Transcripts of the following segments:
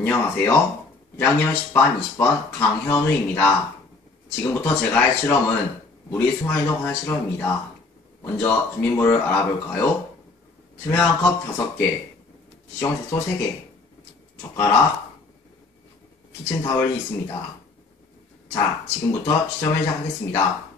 안녕하세요. 1학년 10반 20번 강현우입니다. 지금부터 제가 할 실험은 물이 순간이동 하는 실험입니다. 먼저 주민번호를 알아볼까요? 투명한 컵 5개, 식용색소 3개, 젓가락, 키친타월이 있습니다. 자, 지금부터 실험을 시작하겠습니다.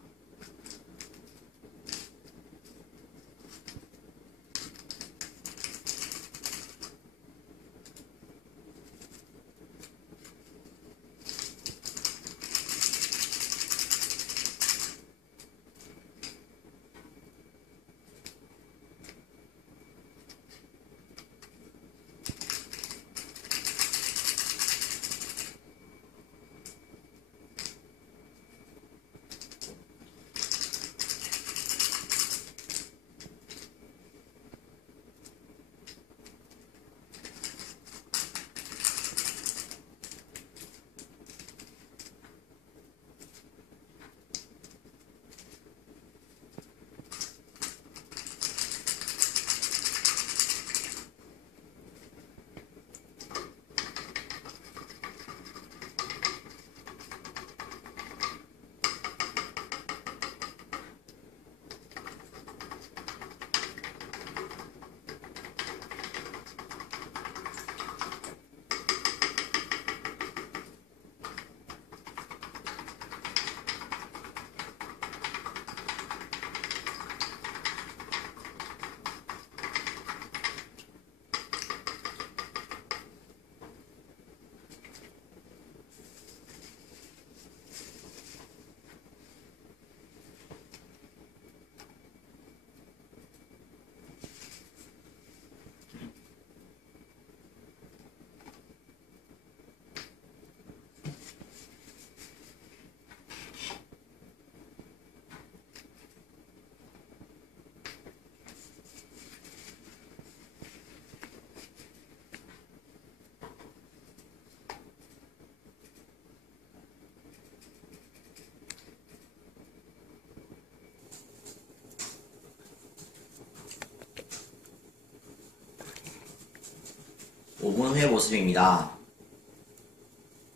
오분 후의 모습입니다.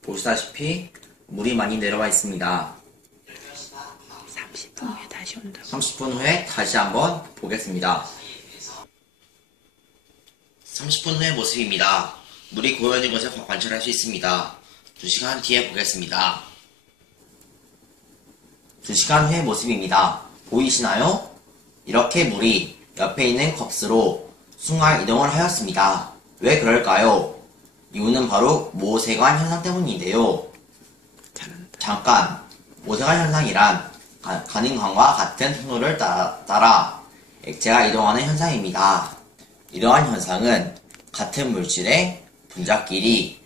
보시다시피 물이 많이 내려와 있습니다. 30분 후에 다시 온다고. 30분 후에 다시 한번 보겠습니다. 30분 후의 모습입니다. 물이 고여있는 것을 관찰할 수 있습니다. 2시간 뒤에 보겠습니다. 2시간 후의 모습입니다. 보이시나요? 이렇게 물이 옆에 있는 컵스로 순간 이동을 하였습니다. 왜 그럴까요? 이유는 바로 모세관 현상 때문인데요. 잘한다. 잠깐 모세관 현상이란 가, 가능광과 같은 통로를 따라, 따라 액체가 이동하는 현상입니다. 이러한 현상은 같은 물질의 분자끼리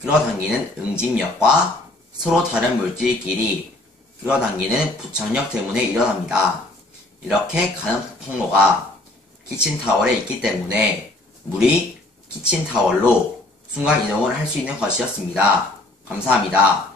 끌어당기는 응집력과 서로 다른 물질끼리 끌어당기는 부착력 때문에 일어납니다. 이렇게 가는 통로가 키친타월에 있기 때문에 물이 키친타월로 순간 이동을 할 수 있는 것이었습니다. 감사합니다.